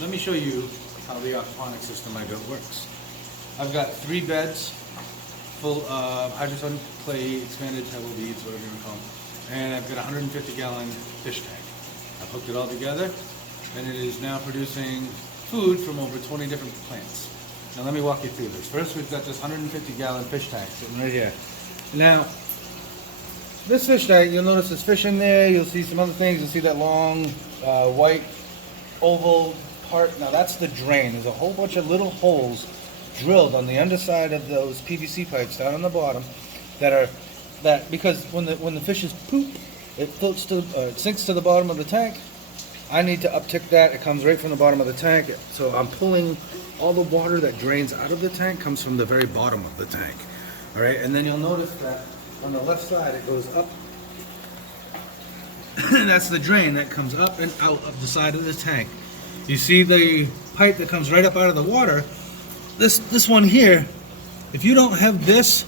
let me show you how the aquaponics system I got works. I've got 3 beds full of hydroton clay, expanded pebble beads, whatever you want to call them, and I've got a 150-gallon fish tank. I've hooked it all together, and it is now producing food from over 20 different plants. Now let me walk you through this. First, we've got this 150-gallon fish tank sitting right here. Now, this fish tank, you'll notice there's fish in there. You'll see some other things. You'll see that long white oval part. Now that's the drain. There's a whole bunch of little holes drilled on the underside of those PVC pipes down on the bottom because when the fishes poop, it floats to it sinks to the bottom of the tank. I need to uptick that. It comes right from the bottom of the tank. So I'm pulling all the water that drains out of the tank comes from the very bottom of the tank. All right, and then you'll notice that on the left side it goes up. That's the drain that comes up and out of the side of the tank. You see the pipe that comes right up out of the water. This one here, if you don't have this,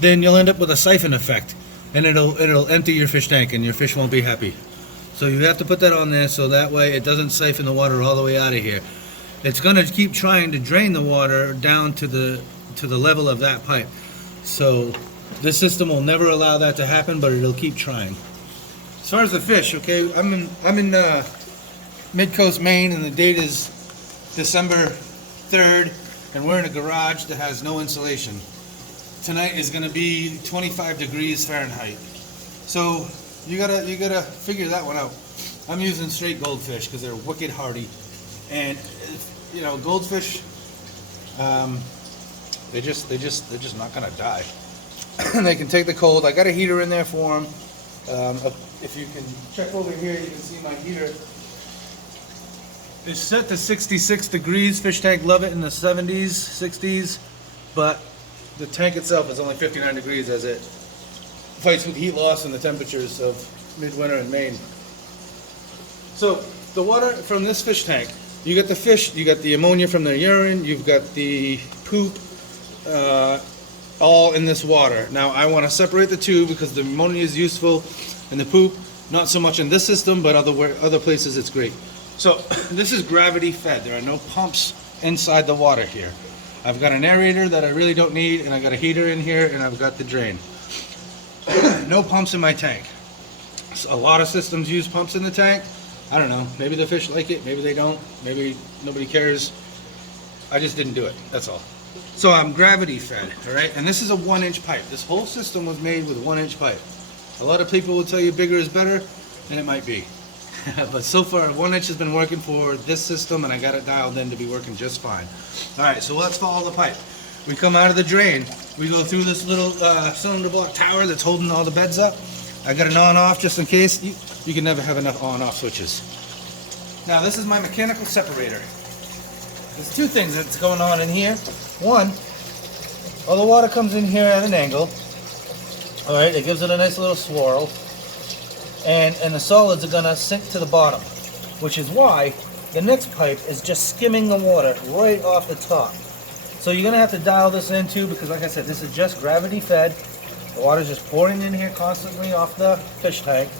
then you'll end up with a siphon effect, and it'll empty your fish tank, and your fish won't be happy. So you have to put that on there so that way it doesn't siphon the water all the way out of here. It's going to keep trying to drain the water down to the level of that pipe. So this system will never allow that to happen, but it'll keep trying. As far as the fish, okay, I'm in Mid-Coast, Maine, and the date is December 3rd, and we're in a garage that has no insulation. Tonight is going to be 25 degrees Fahrenheit. So you gotta figure that one out. I'm using straight goldfish because they're wicked hardy, and you know, goldfish, they're just not gonna die. They can take the cold. I got a heater in there for them. If you can check over here, you can see my heater. It's set to 66 degrees. Fish tank love it in the 70s, 60s, but the tank itself is only 59 degrees as it fights with heat loss and the temperatures of midwinter in Maine. So the water from this fish tank, you got the fish, you got the ammonia from their urine, you've got the poop, all in this water. Now I want to separate the two because the ammonia is useful and the poop not so much in this system, but other places it's great. So this is gravity fed. There are no pumps inside the water here. I've got an aerator that I really don't need, and I got a heater in here, and I've got the drain. No pumps in my tank. So a lot of systems use pumps in the tank. I don't know. Maybe the fish like it. Maybe they don't. Maybe nobody cares. I just didn't do it. That's all. So I'm gravity fed, all right? And this is a 1-inch pipe. This whole system was made with 1-inch pipe. A lot of people will tell you bigger is better, and it might be. But so far, 1 inch has been working for this system, and I got it dialed in to be working just fine. All right, so let's follow the pipe. We come out of the drain. We go through this little cylinder block tower that's holding all the beds up. I got an on-off just in case. You can never have enough on-off switches. Now, this is my mechanical separator. There's 2 things that's going on in here. One, all the water comes in here at an angle. All right, it gives it a nice little swirl. And the solids are going to sink to the bottom, which is why the next pipe is just skimming the water right off the top. So you're going to have to dial this in too, because like I said, this is just gravity fed. The water's just pouring in here constantly off the fish tank.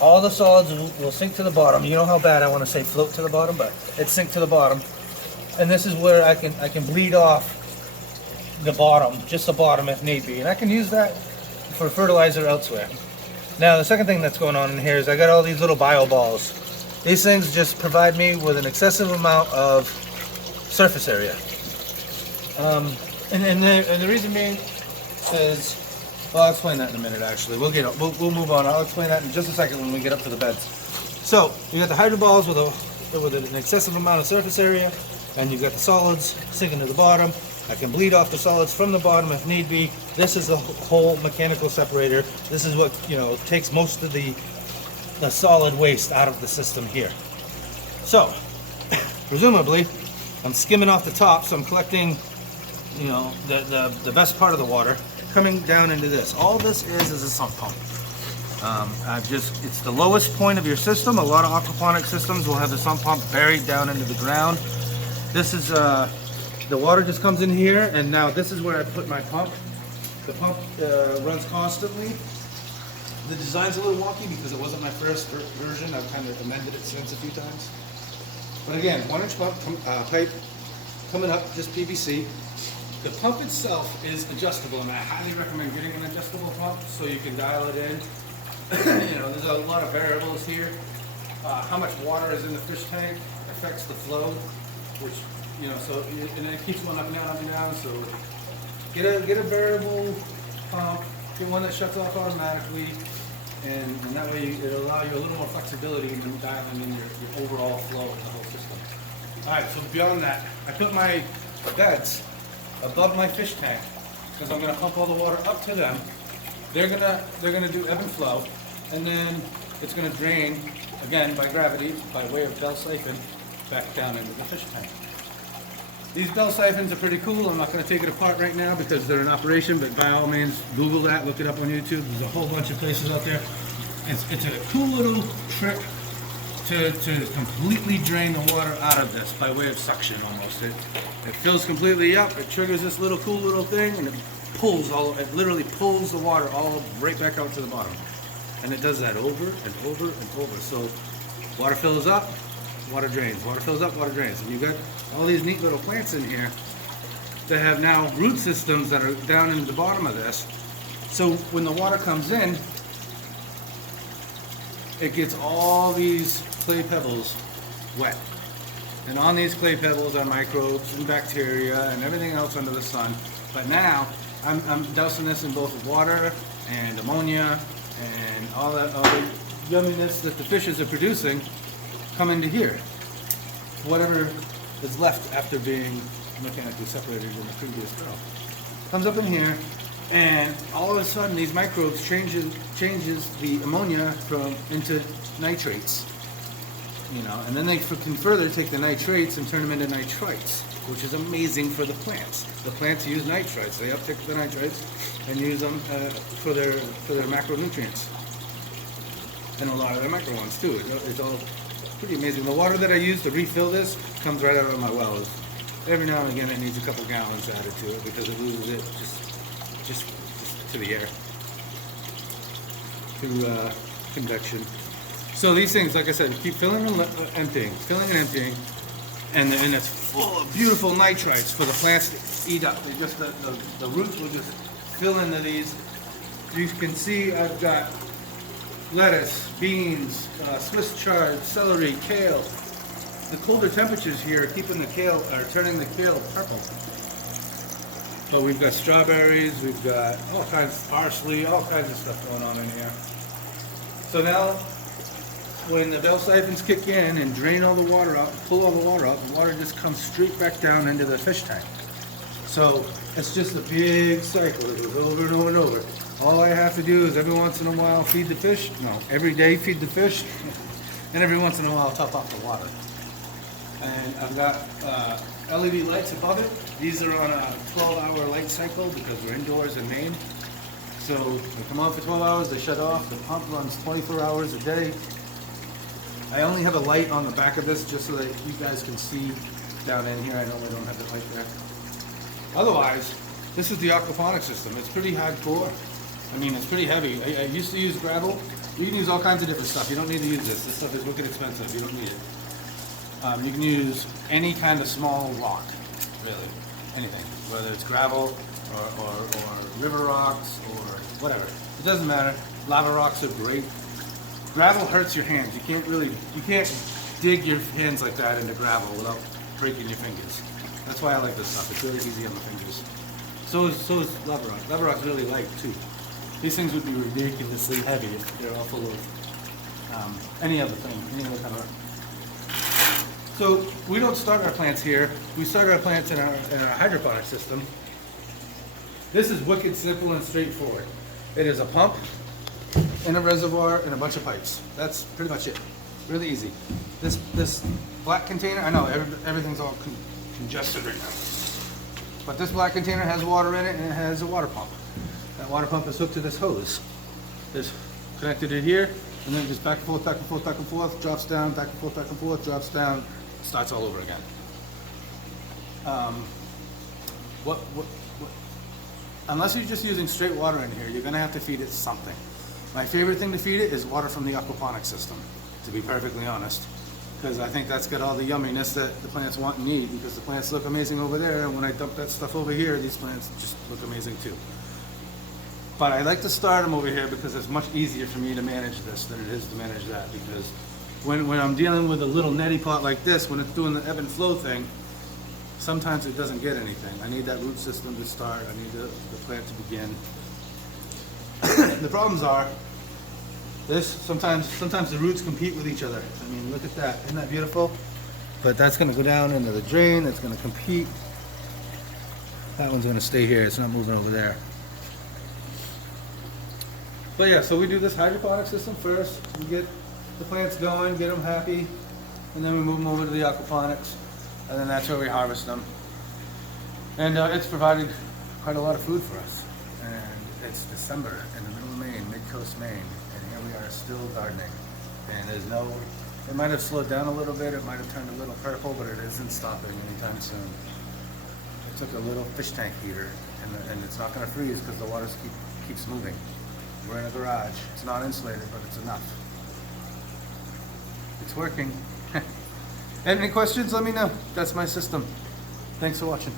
All the solids will sink to the bottom. You know how bad I want to say float to the bottom, but it sink to the bottom. And this is where I can bleed off the bottom, just the bottom if need be. And I can use that for fertilizer elsewhere. Now the second thing that's going on in here is I got all these little bio balls. These things just provide me with an excessive amount of surface area. And the reason being is, well, I'll explain that in a minute actually. We'll move on. I'll explain that in just a second when we get up to the beds. So you got the hydro balls with an excessive amount of surface area, and you've got the solids sinking to the bottom. I can bleed off the solids from the bottom if need be. This is a whole mechanical separator. This is what, you know, takes most of the solid waste out of the system here. So, presumably, I'm skimming off the top, so I'm collecting, you know, the best part of the water coming down into this. All this is a sump pump. It's the lowest point of your system. A lot of aquaponic systems will have the sump pump buried down into the ground. This is the water just comes in here, and now this is where I put my pump. The pump runs constantly. The design's a little wonky because it wasn't my first version. I've kind of amended it since a few times. But again, 1-inch pump, pipe coming up, just PVC. The pump itself is adjustable, and I highly recommend getting an adjustable pump so you can dial it in. You know, there's a lot of variables here. How much water is in the fish tank affects the flow, which, you know, so, and it keeps going up and down, up and down. So get a variable pump, get one that shuts off automatically, and that way it'll allow you a little more flexibility in dialing in your overall flow of the whole system. All right, so beyond that, I put my beds above my fish tank because I'm going to pump all the water up to them. They're gonna do ebb and flow, and then it's going to drain again by gravity by way of bell siphon back down into the fish tank. These bell siphons are pretty cool. I'm not going to take it apart right now because they're in operation, but by all means, Google that, look it up on YouTube. There's a whole bunch of places out there. It's a cool little trick to completely drain the water out of this by way of suction almost. It fills completely up, it triggers this little cool little thing, and it literally pulls the water all right back out to the bottom. And it does that over and over and over. So water fills up, water drains, water fills up, water drains. And you've got all these neat little plants in here that have now root systems that are down in the bottom of this. So when the water comes in, it gets all these clay pebbles wet. And on these clay pebbles are microbes and bacteria and everything else under the sun. But now I'm dousing this in both water and ammonia, and all the yumminess that the fishes are producing come into here. Whatever is left after being mechanically separated in the previous row comes up in here, and all of a sudden these microbes changes the ammonia into nitrates. You know, and then they can further take the nitrates and turn them into nitrites, which is amazing for the plants. The plants use nitrites. They uptake the nitrates and use them for their macronutrients, and a lot of their micro ones too. It's all pretty amazing. The water that I use to refill this comes right out of my wells. Every now and again, it needs a couple gallons added to it because it loses it just to the air, to convection. So these things, like I said, keep filling and emptying, and it's full of beautiful nitrites for the plants to eat up. They just the roots will just fill into these. You can see I've got lettuce, beans, Swiss chard, celery, kale. The colder temperatures here are turning the kale purple. But we've got strawberries, we've got all kinds of parsley, all kinds of stuff going on in here. So now, when the bell siphons kick in and drain all the water out, pull all the water out, the water just comes straight back down into the fish tank. So it's just a big cycle that goes over and over and over. All I have to do is every once in a while feed the fish. No, every day feed the fish, and every once in a while top off the water. And I've got LED lights above it. These are on a 12-hour light cycle because we're indoors in Maine. So they come on for 12 hours, they shut off. The pump runs 24 hours a day. I only have a light on the back of this just so that you guys can see down in here. I know we don't have the light there. Otherwise, this is the aquaponics system. It's pretty hardcore. I mean, it's pretty heavy. I used to use gravel. You can use all kinds of different stuff. You don't need to use this. This stuff is wicked expensive. You don't need it. You can use any kind of small rock, really. Anything. Whether it's gravel or river rocks or whatever. It doesn't matter. Lava rocks are great. Gravel hurts your hands. You can't dig your hands like that into gravel without breaking your fingers. That's why I like this stuff. It's really easy on the fingers. So is lava rock. Lava rock's really light too. These things would be ridiculously heavy if they're all full of any other thing, any other kind of rock. So we don't start our plants here. We start our plants in our hydroponic system. This is wicked simple and straightforward. It is a pump and a reservoir and a bunch of pipes. That's pretty much it. Really easy. This black container, I know everything's all congested right now. But this black container has water in it and it has a water pump. That water pump is hooked to this hose. It's connected to here, and then just back and forth, back and forth, back and forth, drops down, back and forth, drops down, starts all over again. Unless you're just using straight water in here, you're gonna have to feed it something. My favorite thing to feed it is water from the aquaponics system, to be perfectly honest. because I think that's got all the yumminess that the plants want and need, because the plants look amazing over there, and when I dump that stuff over here, these plants just look amazing too. But I like to start them over here because it's much easier for me to manage this than it is to manage that, because when I'm dealing with a little neti pot like this, when it's doing the ebb and flow thing, sometimes it doesn't get anything. I need that root system to start, I need the plant to begin. The problems are, sometimes the roots compete with each other. I mean, look at that, isn't that beautiful? But that's gonna go down into the drain, that's gonna compete. That one's gonna stay here, it's not moving over there. But yeah, so we do this hydroponic system first. We get the plants going, get them happy, and then we move them over to the aquaponics, and then that's where we harvest them. And it's provided quite a lot of food for us. And it's December in the middle of Maine, mid-coast Maine, and here we are still gardening. And there's no, it might have slowed down a little bit, it might have turned a little purple, but it isn't stopping anytime soon. I took a little fish tank heater, and it's not going to freeze because the water keeps moving. We're in a garage. It's not insulated, but it's enough. It's working. Any questions? Let me know. That's my system. Thanks for watching.